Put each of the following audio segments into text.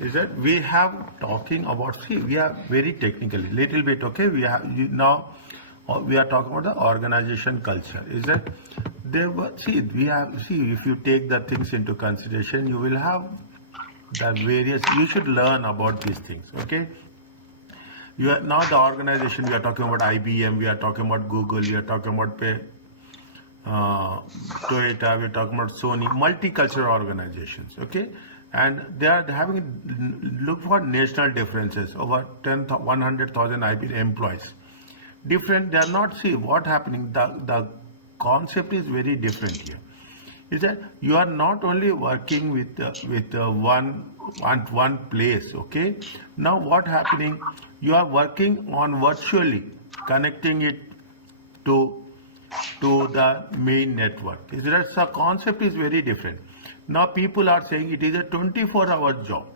is that we have talking about, see, we are very technically, little bit, okay, we have, now we are talking about the organization culture, is that there were, see, we have, see, if you take the things into consideration, you will have the various, you should learn about these things, okay. You are now the organization, we are talking about IBM, we are talking about Google, we are talking about Toyota, we're talking about Sony, multicultural organizations, okay? And they are having, look for national differences, over 100,000 IBM employees. Different, they are not, see what happening, the concept is very different here. Is that you are not only working with one place, okay? Now what happening, you are working on virtually connecting it to the main network. Is that the concept is very different. Now people are saying it is a 24-hour job.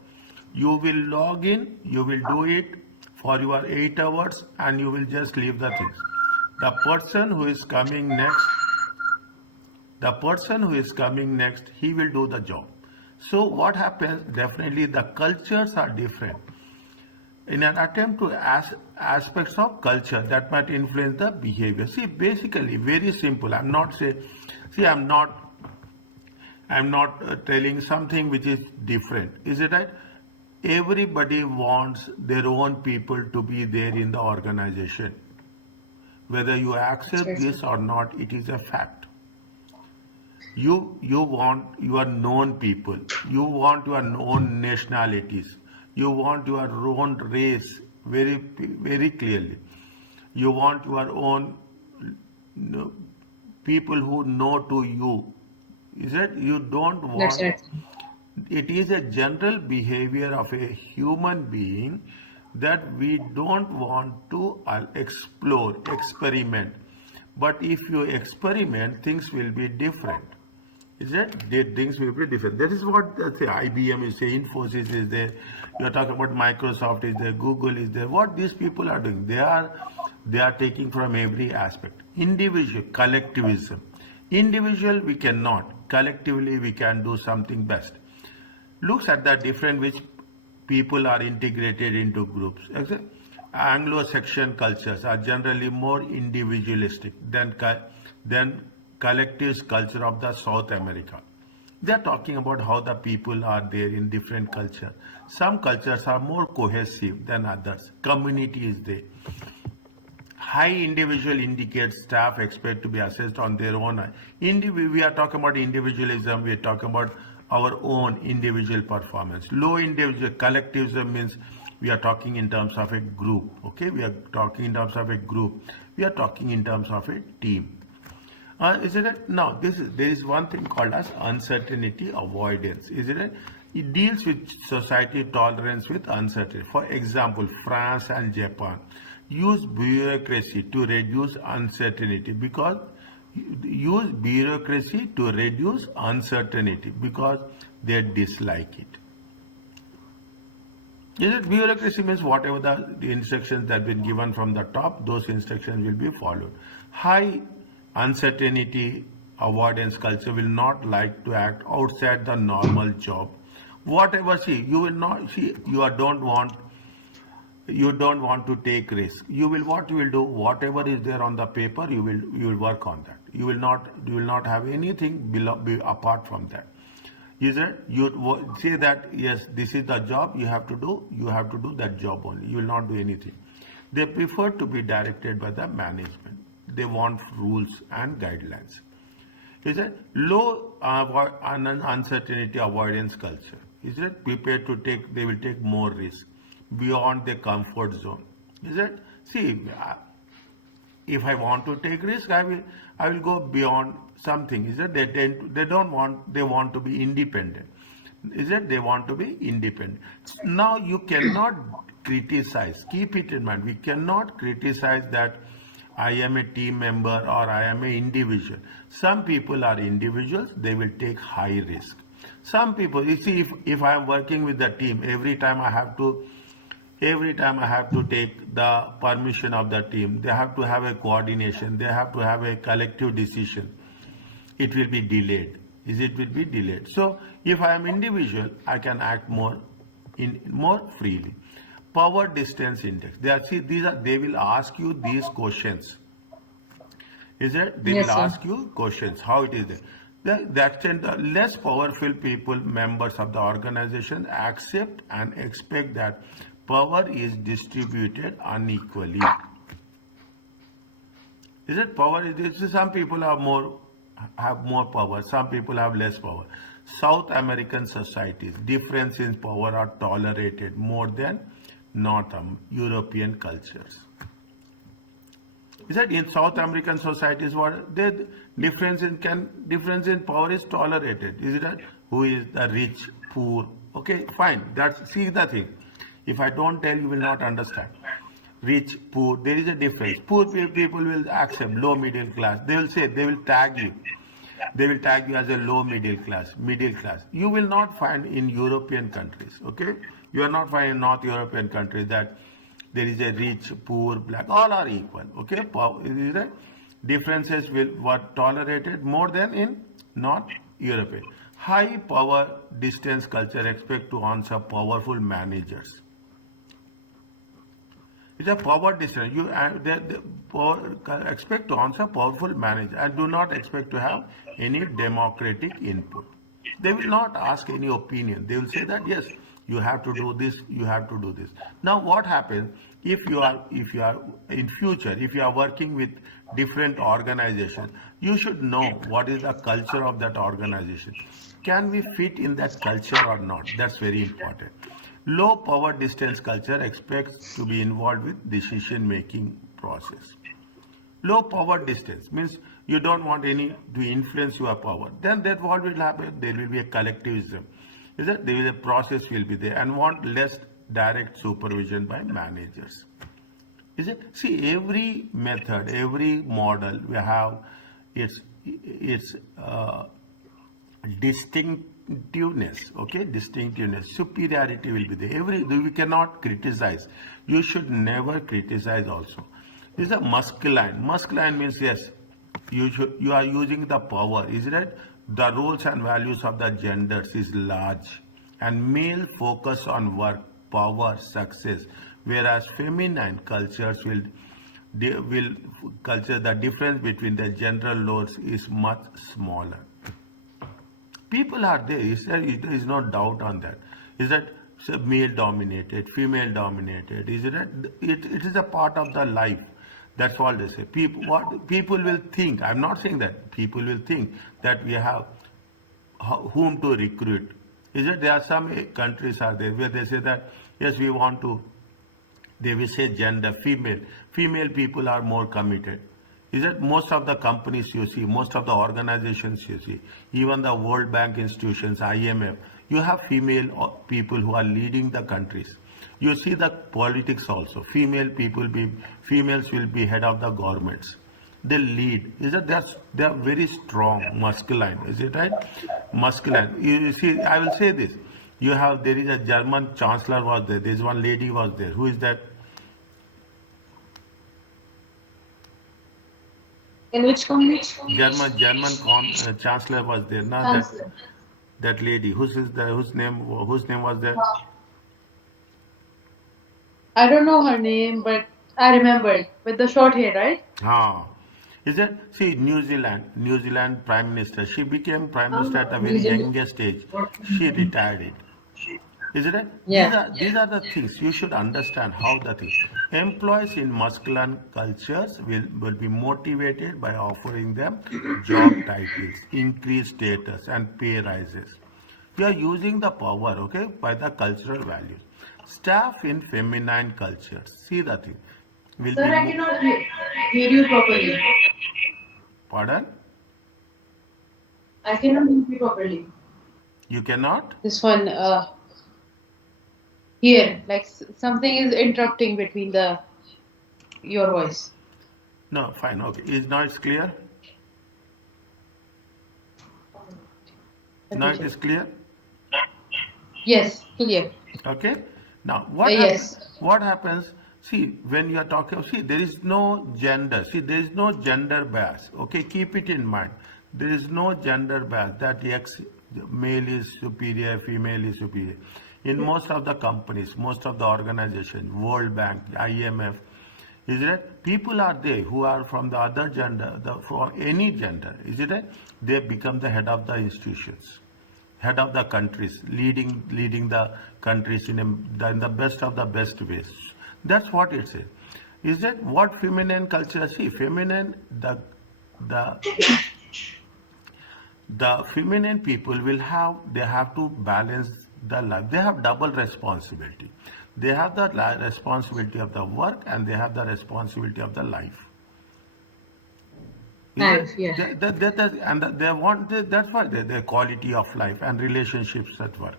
You will log in, you will do it for your 8 hours and you will just leave the things. The person who is coming next, he will do the job. So what happens, definitely the cultures are different. In an attempt to aspects of culture that might influence the behavior. See, basically, very simple. I'm not telling something which is different. Is it right? Everybody wants their own people to be there in the organization. Whether you accept this or not, it is a fact. You want your known people. You want your known nationalities. You want your own race very, very clearly. You want your own people who know to you. Is it? You don't want. That's right. It is a general behavior of a human being that we don't want to explore, experiment. But if you experiment, things will be different. Is it? Things will be different. That is what say IBM is saying, Infosys is there. You are talking about Microsoft is there, Google is there. What these people are doing, they are taking from every aspect. Individual, collectivism. Individual we cannot. Collectively we can do something best. Looks at the different which people are integrated into groups. Anglo-Saxon cultures are generally more individualistic than collectivist culture of the South America. They are talking about how the people are there in different cultures. Some cultures are more cohesive than others. Community is there. High individual indicates staff expect to be assessed on their own. We are talking about individualism. We are talking about our own individual performance. Low individual collectivism means we are talking in terms of a group. Okay, we are talking in terms of a group. We are talking in terms of a team. Isn't it? Now, there is one thing called as uncertainty avoidance. Isn't it? It deals with society tolerance with uncertainty. For example, France and Japan use bureaucracy to reduce uncertainty because they dislike it. Is it? Bureaucracy means whatever the instructions that have been given from the top, those instructions will be followed. High uncertainty avoidance culture will not like to act outside the normal job. Whatever, see, you will not, see, you don't want to take risk. What you will do, whatever is there on the paper, you will work on that. You will not have anything apart from that. Is it? You say that yes, this is the job you have to do. You have to do that job only. You will not do anything. They prefer to be directed by the management. They want rules and guidelines. Is it? Low uncertainty avoidance culture. Is it? Prepared to take, they will take more risk beyond their comfort zone. Is it? See, if I want to take risk, I will go beyond something. Is it? They want to be independent. Is it? They want to be independent. Now you cannot criticize. Keep it in mind. We cannot criticize that I am a team member or I am an individual. Some people are individuals, they will take high risk. Some people, you see, if I am working with the team, every time I have to take the permission of the team, they have to have a coordination, they have to have a collective decision. It will be delayed. It will be delayed. So if I am individual, I can act more in more freely. Power distance index. They will ask you these questions. Is it? They will Yes, sir. ask you questions. How it is there. The extent the less powerful people, members of the organization, accept and expect that power is distributed unequally. Is it power? Some people have more power. Some people have less power. South American societies, difference in power are tolerated more than North European cultures. Is that in South American societies what the difference in power is tolerated? Is it that who is the rich, poor? Okay, fine. That's see the thing. If I don't tell you, will not understand. Rich, poor, there is a difference. Poor people will accept low middle class. They will say they will tag you. They will tag you as a low middle class, middle class. You will not find in European countries. Okay, you are not finding in North European countries that there is a rich, poor, black, all are equal. Okay, differences will were tolerated more than in North European. High power distance culture expect to answer powerful managers. It's a power distance. Expect to answer powerful manager and do not expect to have any democratic input. They will not ask any opinion. They will say that yes, you have to do this, you have to do this. Now what happens if you are in future, if you are working with different organizations, you should know what is the culture of that organization. Can we fit in that culture or not? That's very important. Low power distance culture expects to be involved with decision making process. Low power distance means you don't want any to influence your power. Then that what will happen? There will be a collectivism. Is that there is a process will be there and want less direct supervision by managers. Is it? See, every method, every model we have its distinctiveness. Okay, distinctiveness, superiority will be there. We cannot criticize. You should never criticize also. This is a masculine means yes, you are using the power, is it? The roles and values of the genders is large and male focus on work, power, success, whereas feminine cultures will culture the difference between the gender roles is much smaller. People are there. There is no doubt on that. Is that male dominated, female dominated? Is it? It is a part of the life. That's all they say. What people will think. I'm not saying that. People will think that we have whom to recruit. Is it? There are some countries are there where they say that yes, we want to. They will say gender, female. Female people are more committed. Is that most of the companies you see, most of the organizations you see, even the World Bank institutions, IMF, you have female people who are leading the countries. You see the politics also. Females will be head of the governments. They lead. Is that they are very strong, masculine. Is it right? Masculine. You see, I will say this. There is a German chancellor was there. There is one lady was there. Who is that? In which company? German chancellor was there. Now that lady. Whose name was there? I don't know her name, but I remember it with the short hair, right? Ah, is that see New Zealand Prime Minister? She became Prime Minister at a very youngest age. She retired it. Isn't it? Yeah. These are the things you should understand how the things. Employees in masculine cultures will be motivated by offering them job titles, increased status, and pay rises. You are using the power, okay, by the cultural values. Staff in feminine cultures, see the thing, will Sir, be I cannot hear you properly. pardon? I cannot hear you properly. You cannot? This one, here, like something is interrupting between your voice. No, fine, okay. Now it's clear? Now it is clear? Yes, clear. Okay. Now Yes. what happens? See, when you are talking, see, there is no gender. See, there is no gender bias. Okay, keep it in mind. There is no gender bias that male is superior, female is superior. In most of the companies, most of the organizations, World Bank, IMF, is it? People are there who are from the other gender, for any gender, is it? They become the head of the institutions, head of the countries, leading the countries in the best of the best ways. That's what it says. Is that what feminine culture? See, feminine the the feminine people will have, they have to balance the life. They have double responsibility. They have the responsibility of the work, and they have the responsibility of the life. Is it? Life, yeah. And they want, that's why the quality of life and relationships at work.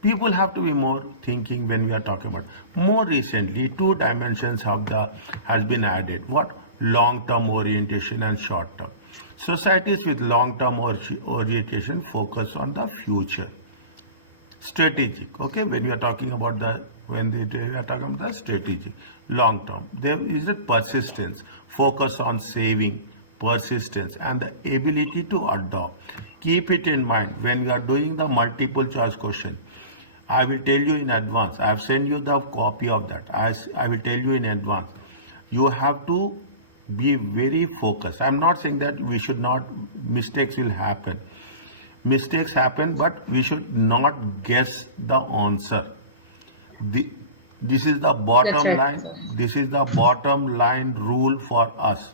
People have to be more thinking when we are talking about. More recently, two dimensions of the has been added. What? Long-term orientation and short-term. Societies with long-term orientation focus on the future. Strategic. Okay, when we are talking about we are talking about the strategic, long-term. There is a persistence, focus on saving, persistence, and the ability to adopt. Keep it in mind when we are doing the multiple choice question. I will tell you in advance. I have sent you the copy of that. I will tell you in advance. You have to be very focused. I'm not saying that we should not, mistakes will happen. Mistakes happen, but we should not guess the answer. The, this is the That's bottom right, line. sir. This is the bottom line rule for us.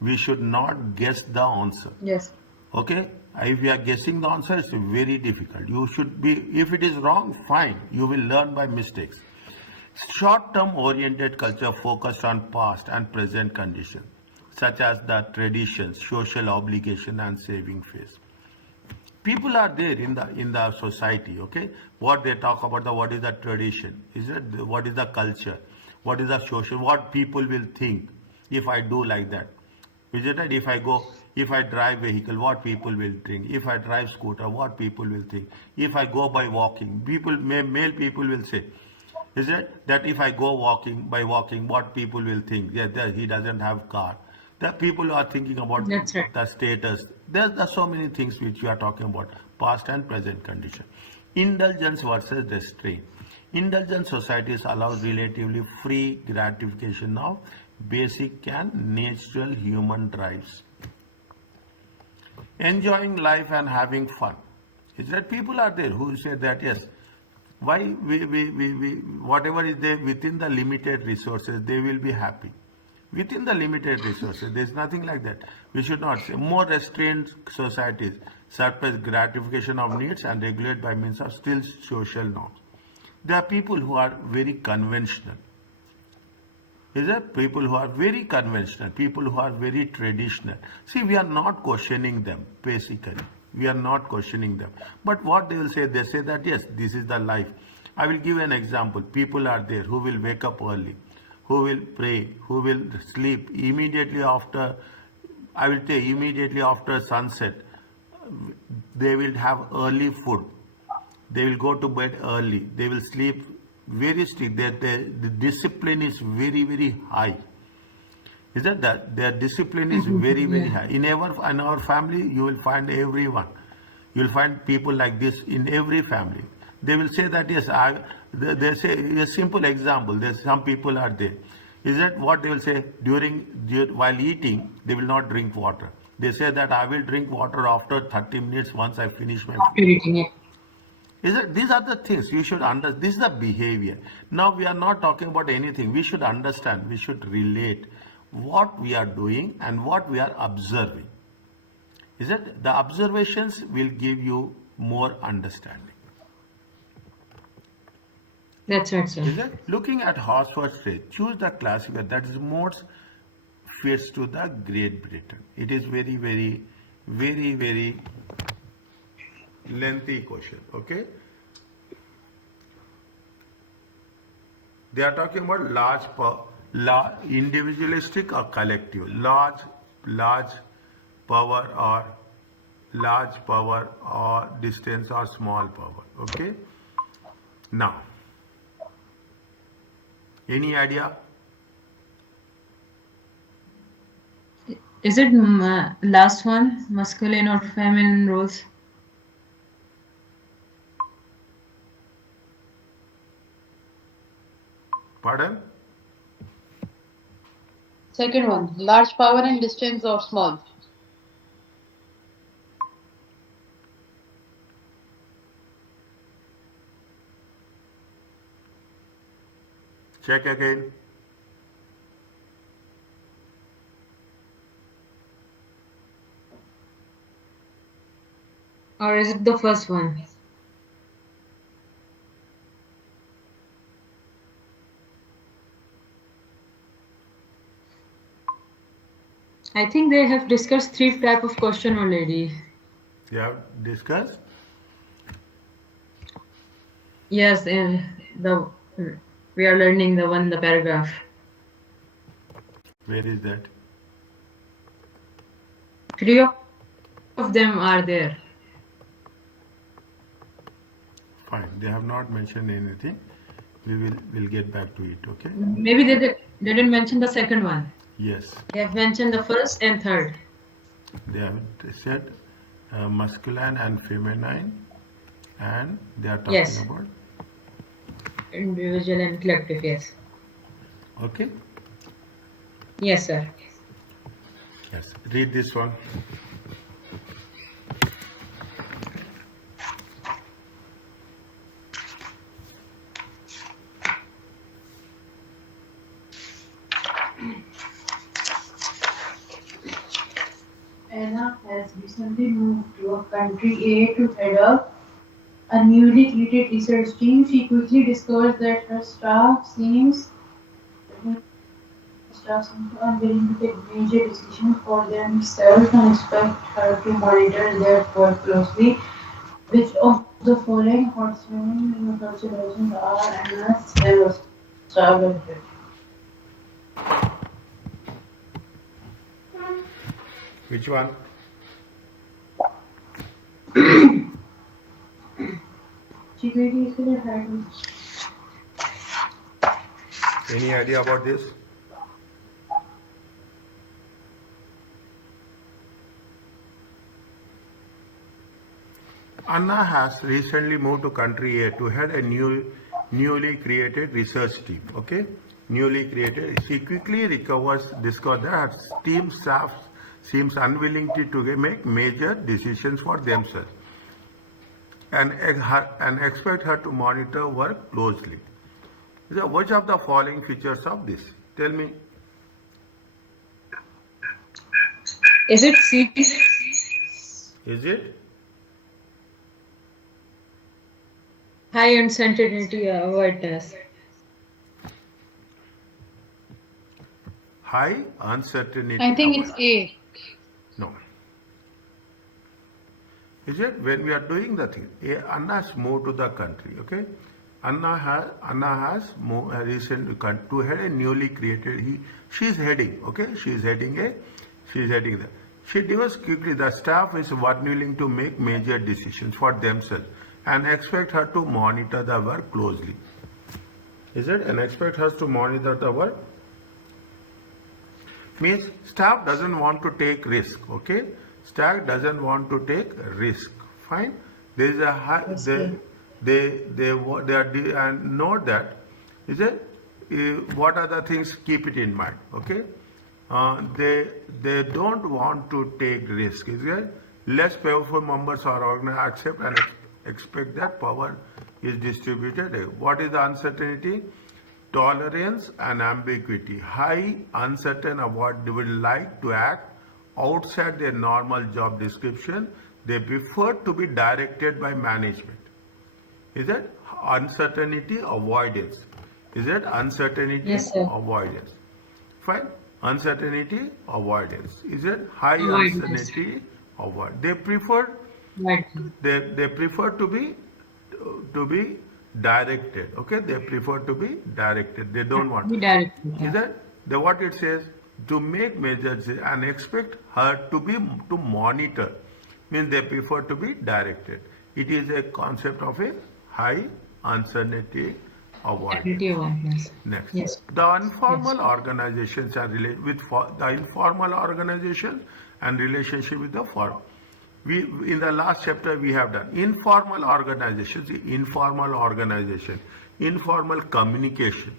We should not guess the answer. Yes. Okay? If you are guessing the answer, it's very difficult. You should be, if it is wrong, fine. You will learn by mistakes. Short-term oriented culture focused on past and present conditions, such as the traditions, social obligation, and saving phase. People are there in the society. Okay, what they talk about, the what is the tradition, is it, what is the culture, what is the social, what people will think if I do like that, is it right? If I drive vehicle, what people will think, if I drive scooter, what people will think, if I go by walking, male people will say, is it that if I go walking, what people will think, yeah, that he doesn't have car. The people are thinking about That's right. the status. There's so many things which we are talking about, past and present condition. Indulgence versus restraint. Indulgent societies allow relatively free gratification of basic and natural human drives. Enjoying life and having fun. Is that people are there who say that yes, why we whatever is there within the limited resources, they will be happy. Within the limited resources, there is nothing like that. We should not say. More restrained societies suppress gratification of needs and regulate by means of still social norms. There are people who are very conventional. Is there people who are very conventional, people who are very traditional. See, we are not questioning them, basically. We are not questioning them. But what they say that yes, this is the life. I will give an example. People are there who will wake up early, who will pray, who will sleep immediately after, I will tell immediately after sunset. They will have early food. They will go to bed early. They will sleep very strict. The discipline is very, very high. Is that their discipline is very, very Yeah. high. In our family, you will find everyone. You will find people like this in every family. They will say that yes, they say a simple example. There's some people are there. Is that what they will say while eating? They will not drink water. They say that I will drink water after 30 minutes once I finish my After food. eating it. Is that these are the things you should understand. This is the behavior. Now we are not talking about anything. We should understand. We should relate what we are doing and what we are observing. Is it the observations will give you more understanding? That's right, sir. Is it looking at Oxford State? Choose the classifier that is most fits to the Great Britain. It is very, very, very, very lengthy question. Okay, they are talking about individualistic or collective, large power or large power or distance or small power. Okay, now any idea? Is it last one, masculine or feminine roles? Pardon? Second one, large power and distance or small. Check again. Or is it the first one? I think they have discussed three type of question already. You have discussed? Yes, the we are learning the one the paragraph. Where is that? Three of them are there. Fine. They have not mentioned anything. We'll get back to it. Okay. Maybe they didn't mention the second one. Yes. They have mentioned the first and third. They have said masculine and feminine, and they are talking Yes. about. Individual and collective, yes. Okay. Yes, sir. Yes. Read this one. Anna has recently moved to a country A to head up a newly created research team. She quickly discovers that her staff seems unwilling to take major decisions for themselves and expect her to monitor their work closely. Which of the following hot swimming considerations are Anna's staff benefit? Which one? She quickly discovered her Any idea about this? Anna has recently moved to country A to head a newly created research team. Okay, newly created. She quickly discovers that her team staff seems unwilling to make major decisions for themselves, and expect her to monitor work closely. So, which of the following features of this? Tell me. Is it C? Is it? High uncertainty awareness. High uncertainty. I think it's A. No. Is it when we are doing the thing? Anna has moved to the country. Okay. Anna has moved recently to head a newly created. She's heading. Okay. She's heading there. She develops quickly. The staff is unwilling to make major decisions for themselves and expect her to monitor the work closely. Is it? And expect her to monitor the work? Means staff doesn't want to take risk. Okay. Staff doesn't want to take risk. Fine. There is a high. They are and note that. Is it? What are the things? Keep it in mind. Okay. They don't want to take risk. Is it? Less powerful members are organized, accept and expect that power is distributed. What is the uncertainty? Tolerance and ambiguity. High, uncertain about they would like to act outside their normal job description. They prefer to be directed by management. Is it uncertainty avoidance? Is it uncertainty Yes, sir. avoidance? Fine. Uncertainty avoidance. Is it high Avoidance. uncertainty avoid? They prefer Right. they prefer to be directed. Okay, they prefer to be directed. They don't want. Be directed. Is Yeah. that what it says? To make measures and expect her to monitor means they prefer to be directed. It is a concept of a high uncertainty avoidance. Ability awareness. Next, Yes. the informal organizations are related with the informal organization and relationship with the formal. We in the last chapter we have done informal organizations, informal communication.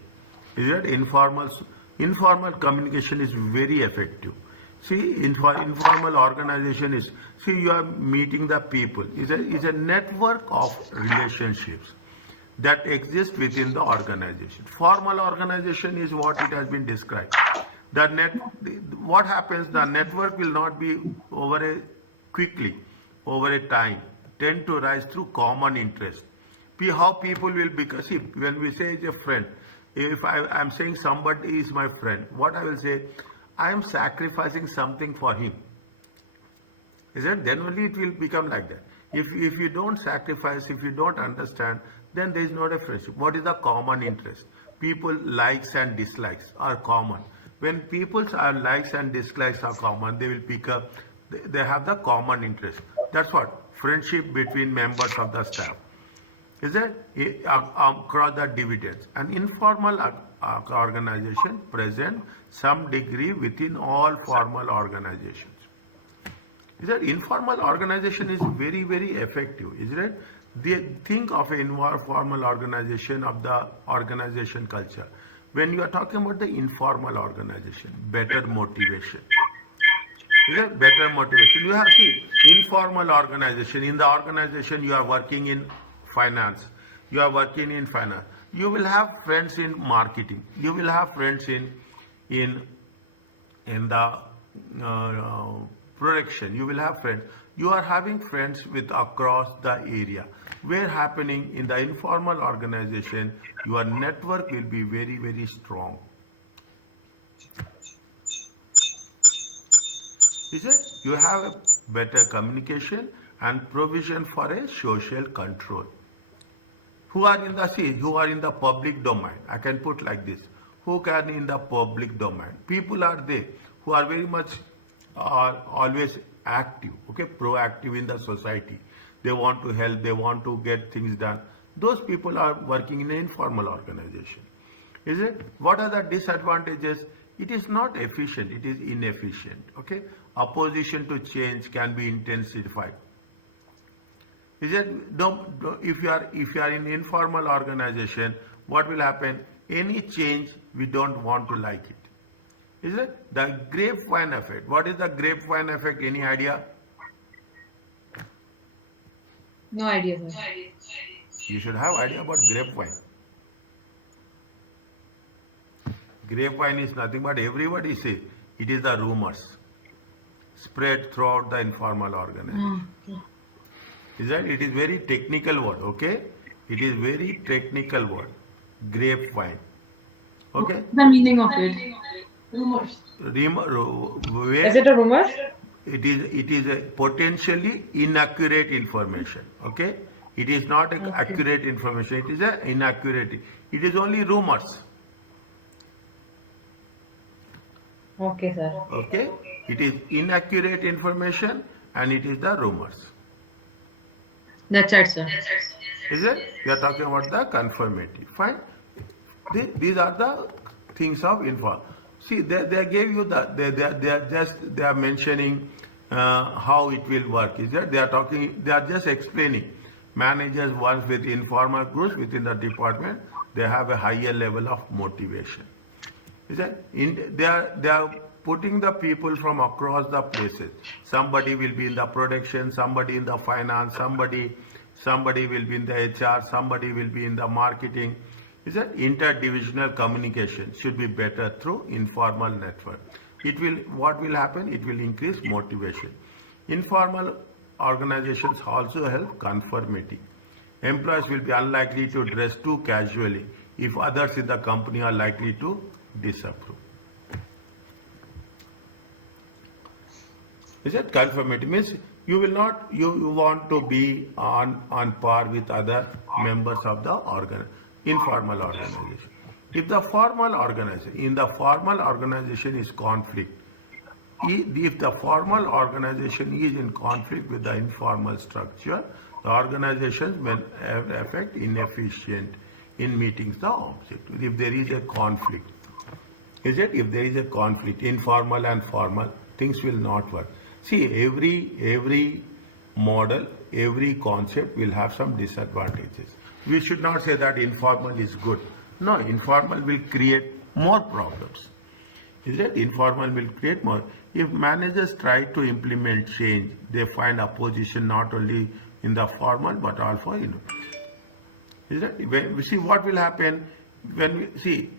Is that informal communication is very effective. See, informal organization is, see, you are meeting the people. Is a network of relationships that exist within the organization. Formal organization is what it has been described. What happens, the network will not be quickly, over a time, tend to rise through common interest. How people will become, see, when we say is a friend, if I'm saying somebody is my friend, what I will say, I am sacrificing something for him. Is it? Then only it will become like that. If you don't sacrifice, if you don't understand, then there is not a friendship. What is the common interest? People likes and dislikes are common. When people's likes and dislikes are common, they will pick up. They have the common interest. That's what friendship between members of the staff. Is it across the dividends? An informal organization present some degree within all formal organizations. Is that informal organization is very, very effective, isn't it? They think of an informal organization of the organization culture. When you are talking about the informal organization, better motivation. Is it better motivation? You have, see, informal organization. In the organization, you are working in finance. You are working in finance. You will have friends in marketing. You will have friends in the production. You will have friends. You are having friends with across the area. Where happening in the informal organization, your network will be very, very strong. Is it? You have a better communication and provision for a social control. Who are in the public domain? I can put like this. Who can in the public domain? People are there who are very much always active, okay, proactive in the society. They want to help, they want to get things done. Those people are working in an informal organization. Is it? What are the disadvantages? It is not efficient, it is inefficient. Okay? Opposition to change can be intensified. Is it? If you are in informal organization, what will happen? Any change, we don't want to like it. Is it? The grapevine effect. What is the grapevine effect? Any idea? No idea, sir. You should have idea about grapevine. Grapevine is nothing but everybody say it is the rumors spread throughout the informal organization. Okay. Is that? It is very technical word, okay? It is very technical word. Grapevine. Okay? The meaning of it. Rumors. Where Is it a rumor? it is a potentially inaccurate information. Okay? It is not accurate information. It is a inaccurate. It is only rumors. Okay, sir. Okay? It is inaccurate information and it is the rumors. That's it, sir. Is it? We are talking about the conformity. Fine. These are the things of info. See, they gave you the they are mentioning how it will work. Is that they are just explaining. Managers work with informal groups within the department. They have a higher level of motivation. Is that? They are putting the people from across the places. Somebody will be in the production, somebody in the finance, somebody will be in the HR, somebody will be in the marketing. Is that interdivisional communication should be better through informal network. What will happen? It will increase motivation. Informal organizations also help conformity. Employees will be unlikely to dress too casually if others in the company are likely to disapprove. Is that conformity? Means you want to be on par with other members of the informal organization. If the formal organization is conflict, if the formal organization is in conflict with the informal structure, the organizations may affect inefficient in meeting the objective. If there is a conflict, is it? If there is a conflict, informal and formal, things will not work. See, every model, every concept will have some disadvantages. We should not say that informal is good. No, informal will create more problems. Is it? Informal will create more. If managers try to implement change, they find opposition not only in the formal but also in. Is it? When we see what will happen when we see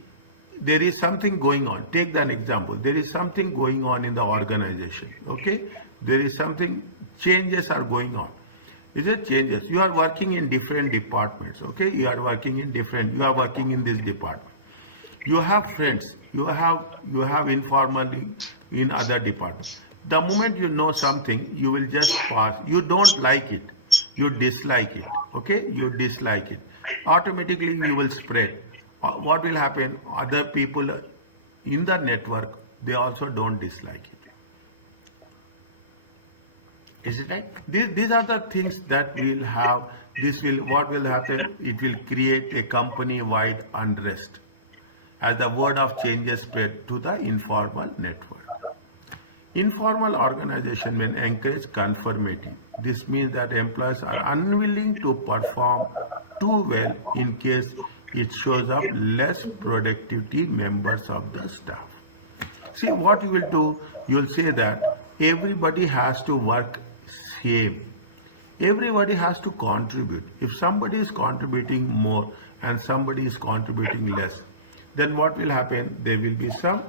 there is something going on. Take an example. There is something going on in the organization. Okay, there is something changes are going on. Is it changes? You are working in different departments. Okay, you are working in different. You are working in this department. You have friends. You have informally in other departments. The moment you know something, you will just pass. You don't like it. You dislike it. Okay, you dislike it. Automatically, you will spread. What will happen? Other people in the network, they also don't dislike it. Is it right? These are the things that will have. What will happen? It will create a company-wide unrest as the word of changes spread to the informal network. Informal organization may encourage conformity. This means that employees are unwilling to perform too well in case it shows up less productivity members of the staff. See what you will do, you will say that everybody has to work same. Everybody has to contribute. If somebody is contributing more and somebody is contributing less, then what will happen? There will be some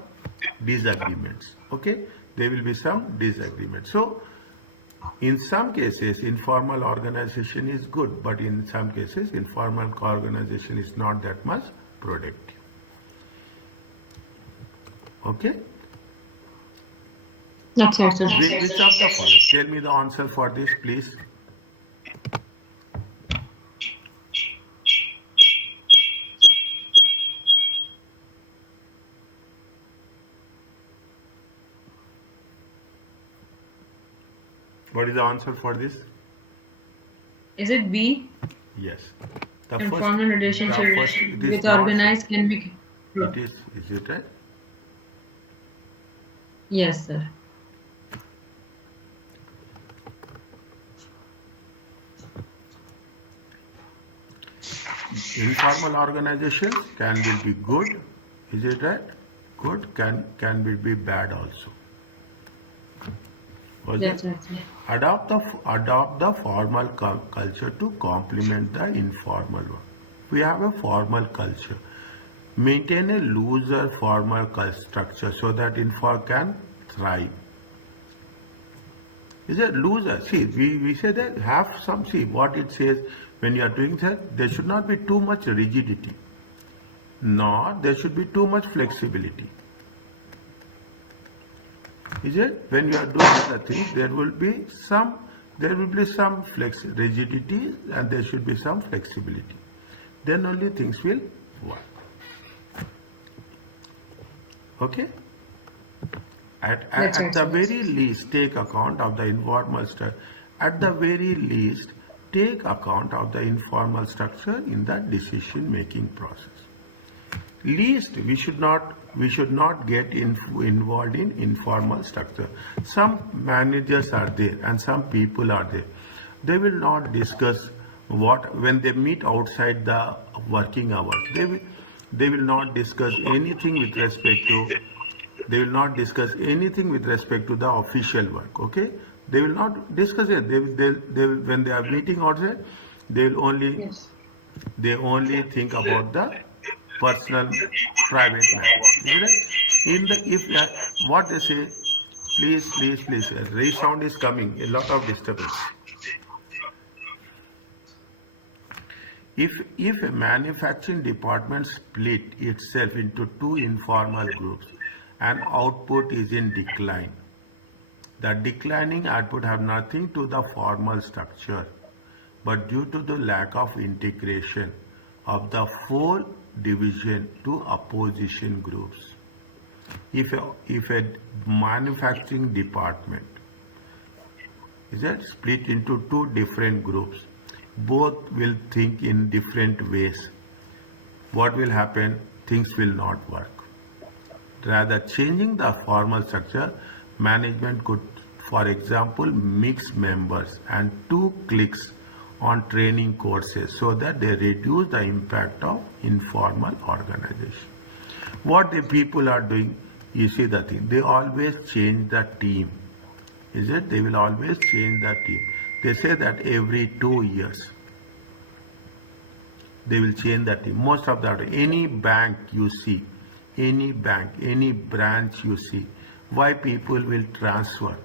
disagreements. Okay? There will be some disagreements. So, in some cases, informal organization is good, but in some cases, informal organization is not that much productive. Okay? That's right, sir. Which of the following? Tell me the answer for this, please. What is the answer for this? Is it B? Yes. The Informal relationship it is with not- organized can be. Is it right? Yes, sir. Informal organizations can be good. Is it right? Good can be bad also. Was That's it? right, sir. Adopt the formal culture to complement the informal one. We have a formal culture. Maintain a looser formal structure so that informal can thrive. Is it looser? See, we say that have some, see what it says when you are doing that, there should not be too much rigidity. Nor there should be too much flexibility. Is it? When you are doing the thing, there will be some rigidity and there should be some flexibility. Then only things will work. Okay? At That's right, the sir. very least, take account of the informal structure. At the very least, take account of the informal structure in the decision-making process. Least, we should not get involved in informal structure. Some managers are there and some people are there. They will not discuss when they meet outside the working hours. They will not discuss anything with respect to. They will not discuss anything with respect to the official work. Okay, they will not discuss it. They will, when they are meeting outside, they will only Yes. they only think about the personal private matter. In the if what they say, please, a raise sound is coming. A lot of disturbance. If a manufacturing department split itself into two informal groups and output is in decline, the declining output have nothing to the formal structure, but due to the lack of integration of the full division to opposition groups. If a manufacturing department is it split into two different groups, both will think in different ways. What will happen? Things will not work. Rather, changing the formal structure, management could, for example, mix members and two cliques on training courses so that they reduce the impact of informal organization. What the people are doing, you see the thing, they always change the team. Is it? They will always change the team. They say that every 2 years they will change the team. Most of the any bank you see, any bank, any branch you see, why people will transfer?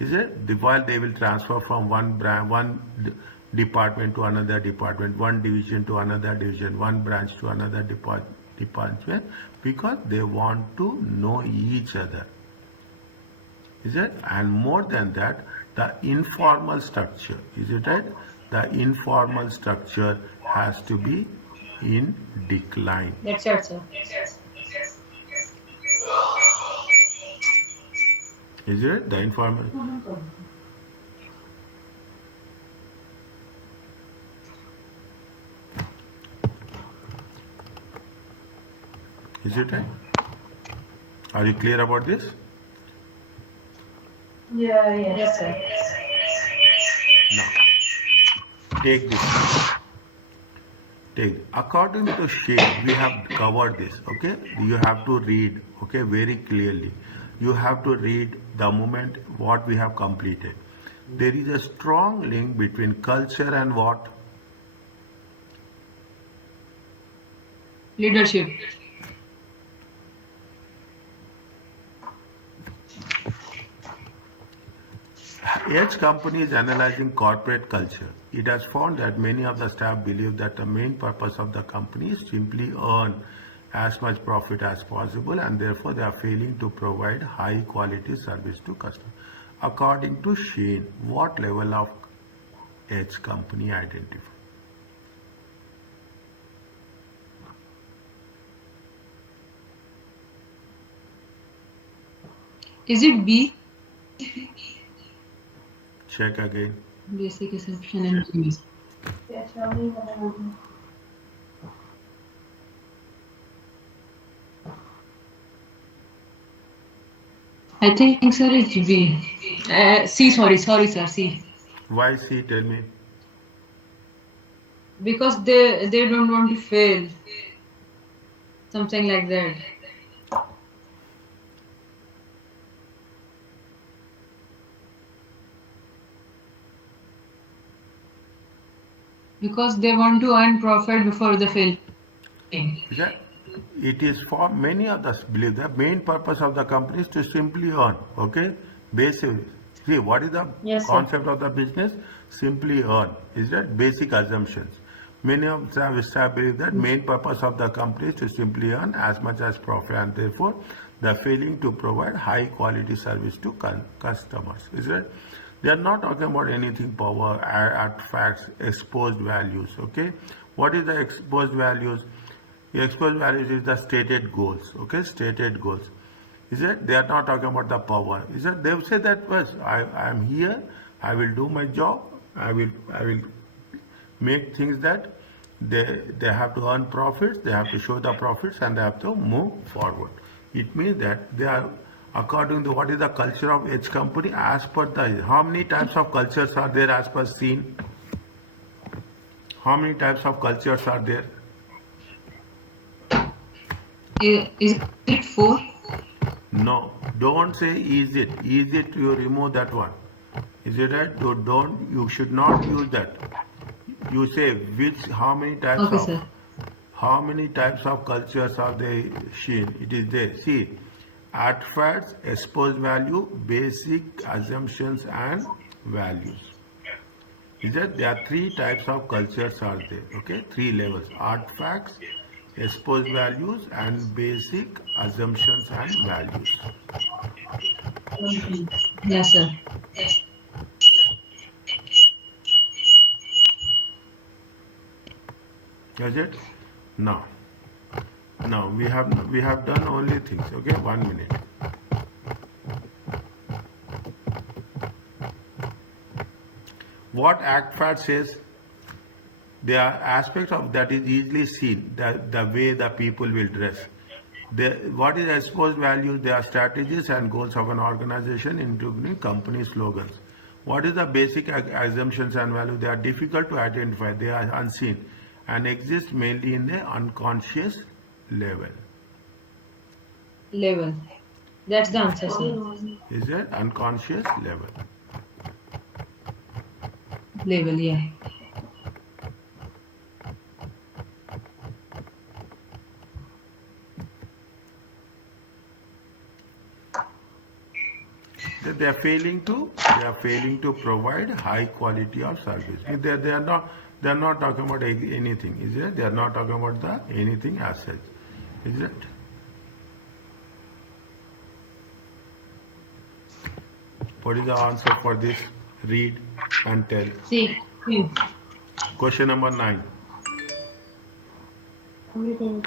Is it? While they will transfer from department to another department, one division to another division, one branch to another department, because they want to know each other. Is it? And more than that, the informal structure, is it right? The informal structure has to be in decline. That's right, sir. Is it? The informal. Is it right? Are you clear about this? Yeah, Yes, yes. sir. Now, take this. According to Shane, we have covered this, okay? You have to read, okay, very clearly. You have to read the moment what we have completed. There is a strong link between culture and what? Leadership. Each company is analyzing corporate culture. It has found that many of the staff believe that the main purpose of the company is simply earn as much profit as possible, and therefore they are failing to provide high quality service to customers. According to Shane, what level of each company identify? Is it B? Check again. Basic assumption and change. Yeah, tell me what I want to know. I think, sir, it's B. C, sorry, sir, C. Why C? Tell me. Because they don't want to fail. Something like that. Because they want to earn profit before the failing. Yeah. It is for many of us believe the main purpose of the company is to simply earn. Okay, basic. See, what is the Yes, sir. concept of the business? Simply earn. Is that basic assumptions? Many of staff believe that main purpose of the company is to simply earn as much as profit, and therefore they are failing to provide high quality service to customers. Is that? They are not talking about anything power, artifacts, exposed values. Okay, what is the exposed values? The exposed values is the stated goals. Okay, stated goals. Is it? They are not talking about the power. Is it? They will say that first. I am here. I will do my job. I will make things that they have to earn profits. They have to show the profits, and they have to move forward. It means that they are according to what is the culture of each company as per the how many types of cultures are there as per seen. How many types of cultures are there? Is it 4? No, don't say is it. Is it, you remove that one. Is it right? You should not use that. You say how many types Okay, of, sir. how many types of cultures are they seen? It is there. See, artifacts, exposed value, basic assumptions and values. Is that there are 3 types of cultures are there, okay? 3 levels, artifacts, exposed values and basic assumptions and values. Yes, sir. Is it? Now we have done only things, okay? 1 minute. What ACCA says? There are aspects of that is easily seen, the way the people will dress. What is exposed values? There are strategies and goals of an organization, including company slogans. What is the basic assumptions and value? They are difficult to identify. They are unseen and exist mainly in the unconscious level. Level. That's the answer, sir. Is it unconscious level? Level, yeah. That they are failing to provide high quality of service. They are not talking about anything, is it? They are not talking about the anything as such, is it? What is the answer for this? Read and tell. See. Question number 9. Everything.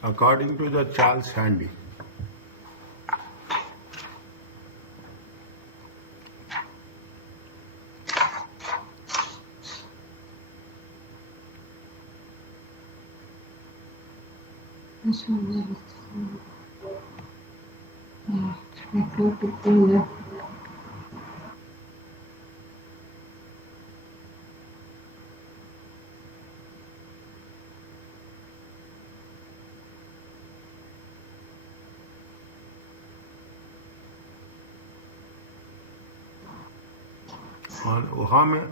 According to the Charles Handy, how many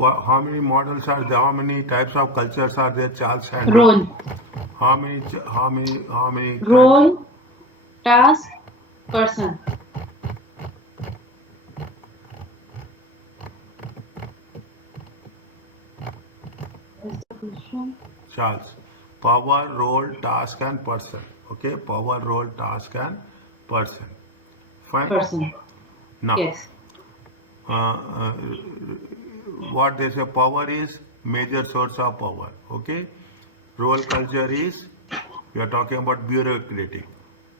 how many models are there? How many types of cultures are there? Charles Handy. Role. How many Role, task, person. Is the question? Charles? Power, role, task, and person. Okay, power, role, task, and person. Fine. Person. Now, Yes. what they say, power is major source of power. Okay, role culture is we are talking about bureaucratic.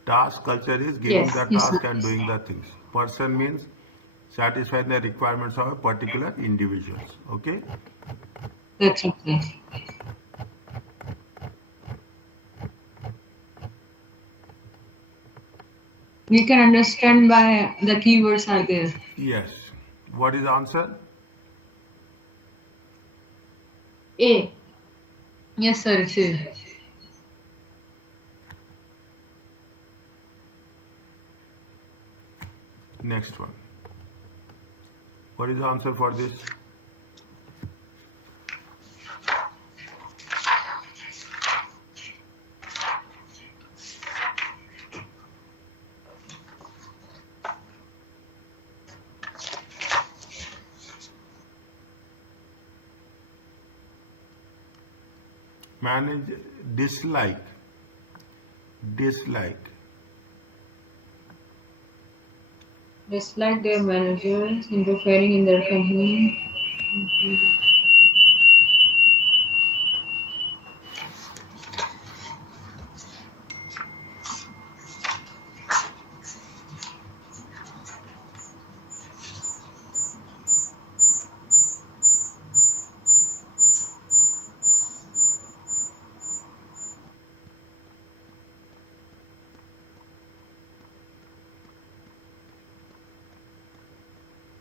Task culture is giving Yes. the task and doing the things. Person means satisfying the requirements of a particular individuals. Okay. That's okay. We can understand by the keywords are there. Yes. What is the answer? A. Yes, sir, it is. Next one. What is the answer for this? Manage dislike. Dislike their managers interfering in their company.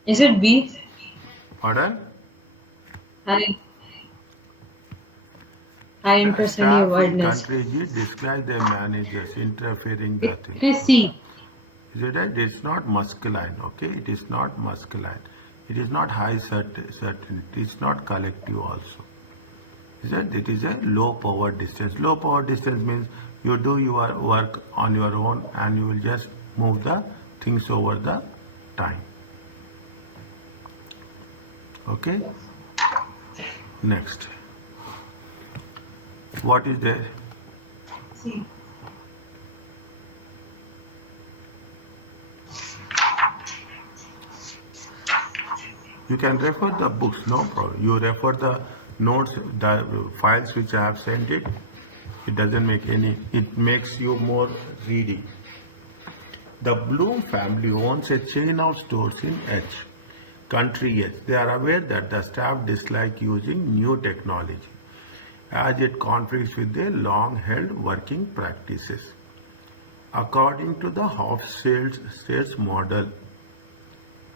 Is it B? Pardon? High, high interest and Staff in awareness. country G describe their managers interfering the It thing. is C. Is it right? It's not masculine, okay? It is not masculine. It is not high certainty. It's not collective also. Is it? It is a low power distance. Low power distance means you do your work on your own and you will just move the things over the time. Okay? Next. What is there? C. You can refer the books, no problem. You refer the notes, the files which I have sent it. It doesn't make any, it makes you more reading. The Bloom family owns a chain of stores in H, country H. They are aware that the staff dislike using new technology as it conflicts with their long-held working practices. According to the Hofstad's model,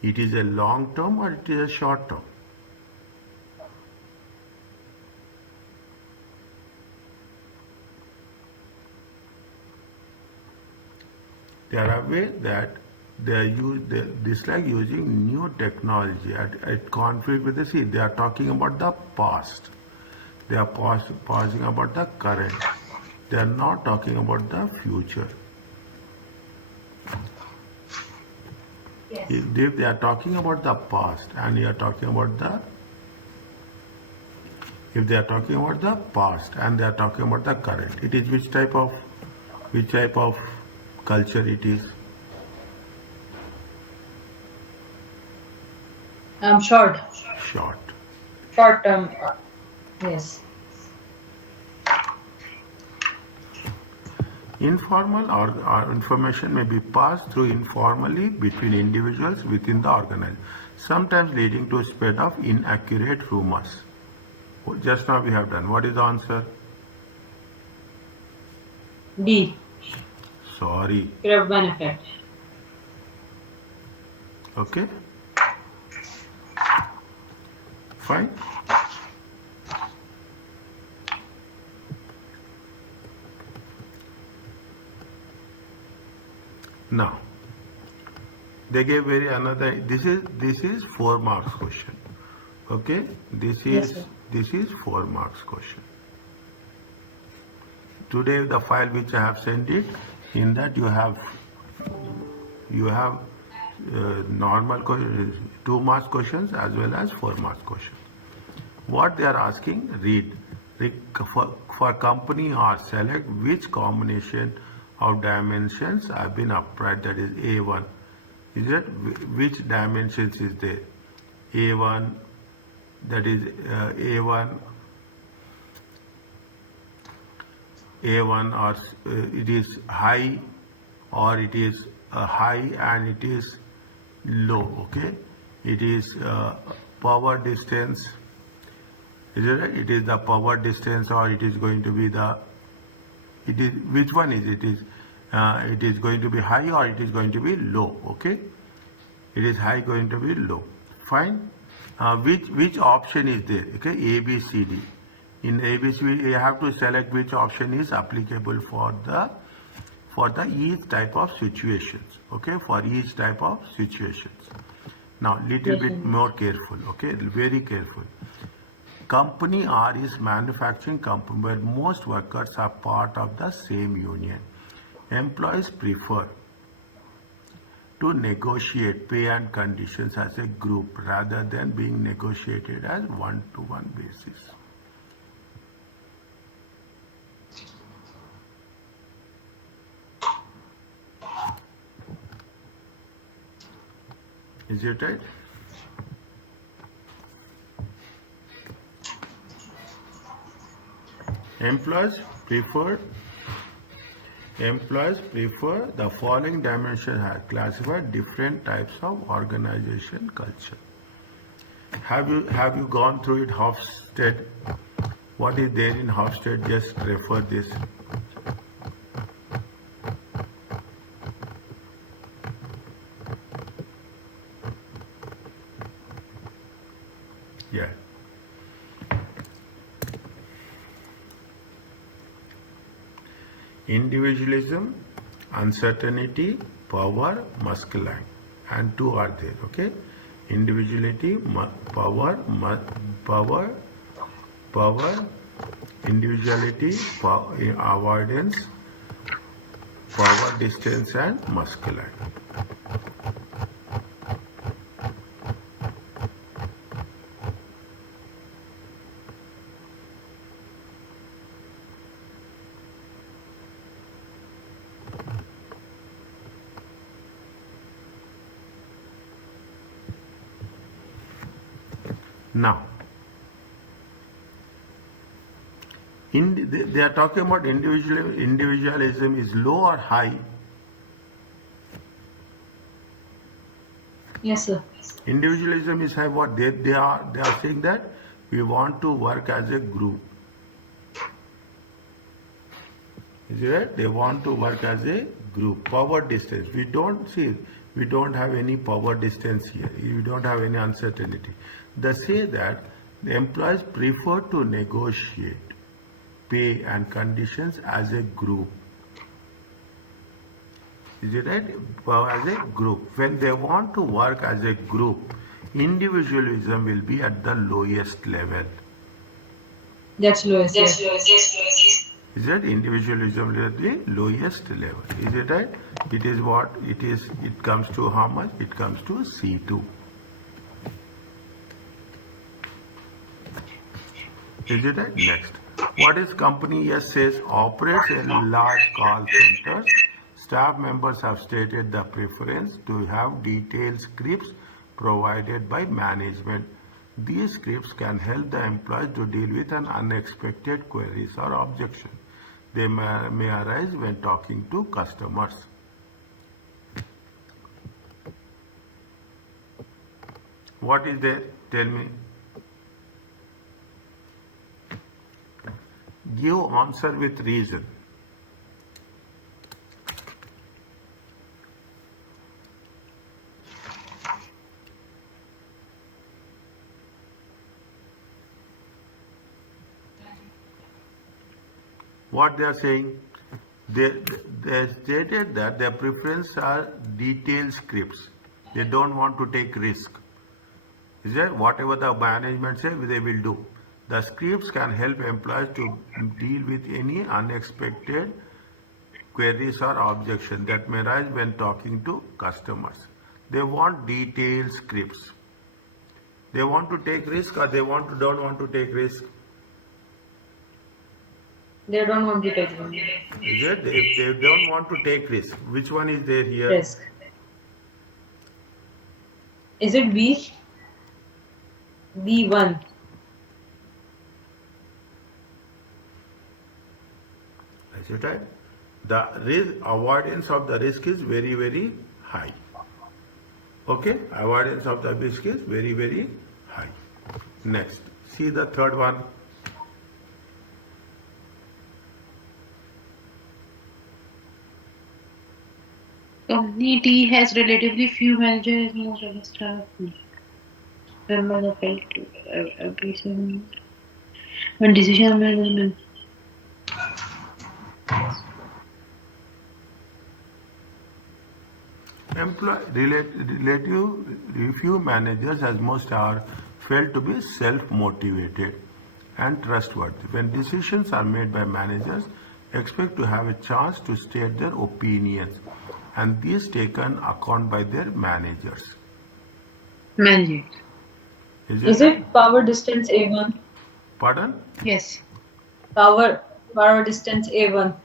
it is a long term or it is a short term? They are aware that they dislike using new technology at conflict with the sea. They are talking about the past. They are pausing about the current. They are not talking about the future. Yes. If they are talking about the past and you are talking about the, if they are talking about the past and they are talking about the current, it is which type of culture it is? Short. Short. Short term. Yes. Informal or information may be passed through informally between individuals within the organization, sometimes leading to a spread of inaccurate rumors. Just now we have done. What is the answer? D. Sorry. Sphere of benefit. Okay. Fine. Now, they gave very another. This is 4 marks question. Okay. Yes, sir. This is 4 marks question. Today the file which I have sent it, in that you have normal 2 marks questions as well as 4 marks questions. What they are asking, read. For company R, select which combination of dimensions have been applied, that is A1. Is it which dimensions is there? A1, that is A1, or it is high, or it is high and it is low, okay? It is power distance, is it right? It is the power distance, or it is going to be the, it is, which one is it? It is going to be high or it is going to be low, okay? It is high going to be low, fine. Which option is there, okay? A, B, C, D. In A, B, C, D, you have to select which option is applicable for the each type of situations, okay? For each type of situations. Now, little bit more careful, okay? Very careful. Company R is manufacturing company where most workers are part of the same union. Employees prefer to negotiate pay and conditions as a group rather than being negotiated as one-to-one basis. Is it right? Employees prefer the following dimensions have classified different types of organization culture. Have you gone through it, Hofstad? What is there in Hofstad? Just refer this. Yeah. Individualism, uncertainty, power, masculine, and 2 are there, okay? Individuality, power, individuality, avoidance, power, distance, and masculine. Now, they are talking about individualism is low or high. Yes, sir. Individualism is high. What they are saying that we want to work as a group. Is it right? They want to work as a group. Power distance. We don't have any power distance here. We don't have any uncertainty. They say that the employees prefer to negotiate pay and conditions as a group. Is it right? As a group. When they want to work as a group, individualism will be at the lowest level. That's lowest. Yes. Is it individualism at the lowest level? Is it right? It is what it is. It comes to how much? It comes to C2. Is it right? Next. What is company S says operates a large call centers. Staff members have stated the preference to have detailed scripts provided by management. These scripts can help the employees to deal with an unexpected queries or objection. They may arise when talking to customers. What is there? Tell me. Give answer with reason. What they are saying, they stated that their preference are detailed scripts. They don't want to take risk. Is that whatever the management say, they will do. The scripts can help employees to deal with any unexpected queries or objection that may arise when talking to customers. They want detailed scripts. They want to take risk or don't want to take risk. They don't want to take Is it? If they don't want to take risk, which one is there here? risk. Is it B? B1. Is it right? The risk, avoidance of the risk is very, very high. Okay? Avoidance of the risk is very, very high. Next. See the third one. Company T has relatively few managers as most of the staff. Members are felt to appreciate when decision management. Relative few managers as most are felt to be self-motivated and trustworthy. When decisions are made by managers, expect to have a chance to state their opinions and these taken account by their managers. Managers. Is it power distance A1? Pardon? Yes. Power distance A1.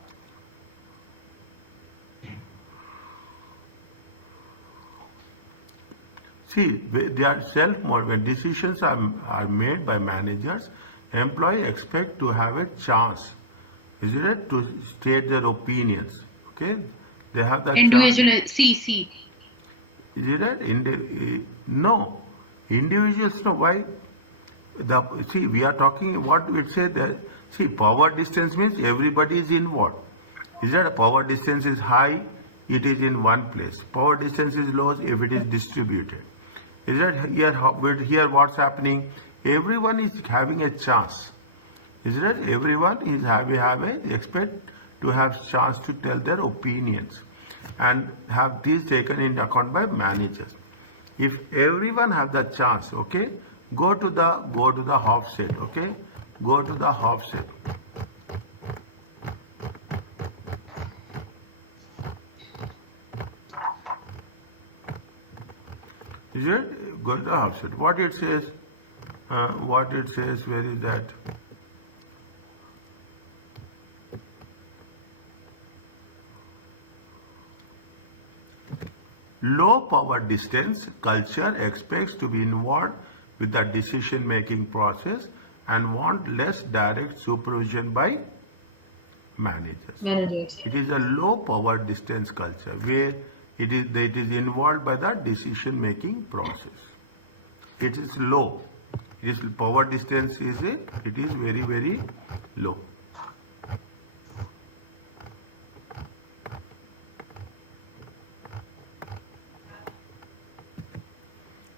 See, they are when decisions are made by managers, employees expect to have a chance, isn't it, to state their opinions. Okay, they have that chance. Individual C. Is it? No, individuals. No, why? See, we are talking what we say that. See, power distance means everybody is involved. Is that power distance is high? It is in one place. Power distance is low if it is distributed. Is that here what's happening? Everyone is having a chance. Is that everyone is expect to have chance to tell their opinions and have these taken into account by managers. If everyone have the chance, okay, go to the offset, okay, go to the offset. Is it? Go to the offset. What it says? Where is that? Low power distance culture expects to be involved with the decision making process and want less direct supervision by managers. Managers. It is a low power distance culture where it is involved by the decision making process. It is low. It is power distance it is very very low.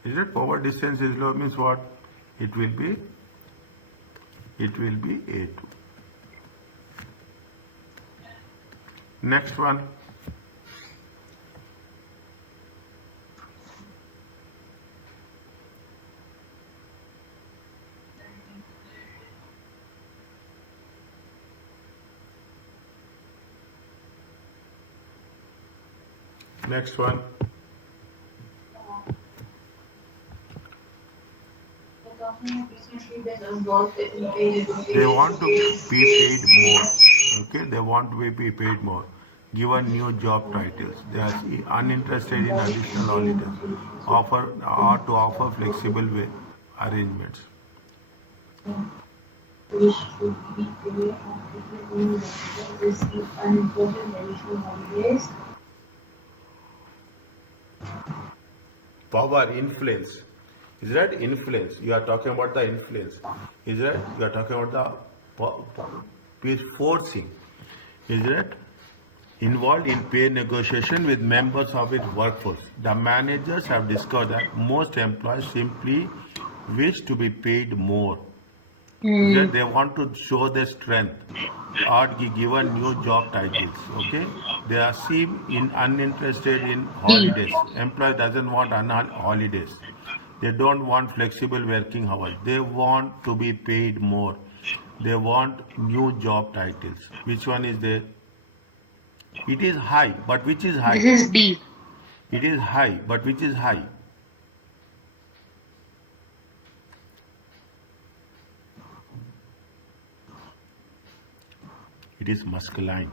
Is it power distance is low means what? It will be A2. Next one. Next one. They want to be paid more. Okay, they want to be paid more. Given new job titles, they are uninterested in additional holidays. Offer or to offer flexible arrangements. Which could be paid and people who receive unimportant additional holidays. Power, influence. Is that influence? You are talking about the influence. Is that you are talking about the forcing? Is that involved in pay negotiation with members of its workforce? The managers have discovered that most employees simply wish to be paid more. That they want to show their strength or given new job titles. Okay, they are seem uninterested in B. holidays. Employee doesn't want holidays. They don't want flexible working hours. They want to be paid more. They want new job titles. Which one is there? It is high, but which is high? This is B. It is high, but which is high? It is masculine.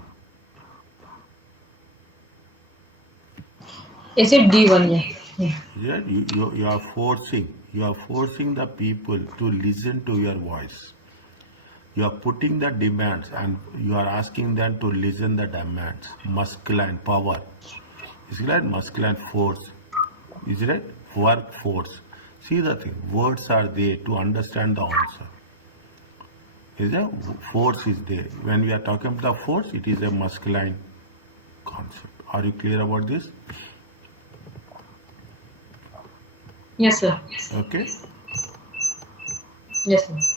Is it D1? Yeah. Yeah, you are forcing the people to listen to your voice. You are putting the demands and you are asking them to listen the demands. Masculine power. Is it right? Masculine force. Is it right? Workforce. See the thing. Words are there to understand the answer. Is there? Force is there. When we are talking about the force, it is a masculine concept. Are you clear about this? Yes, sir. Okay. Yes, sir.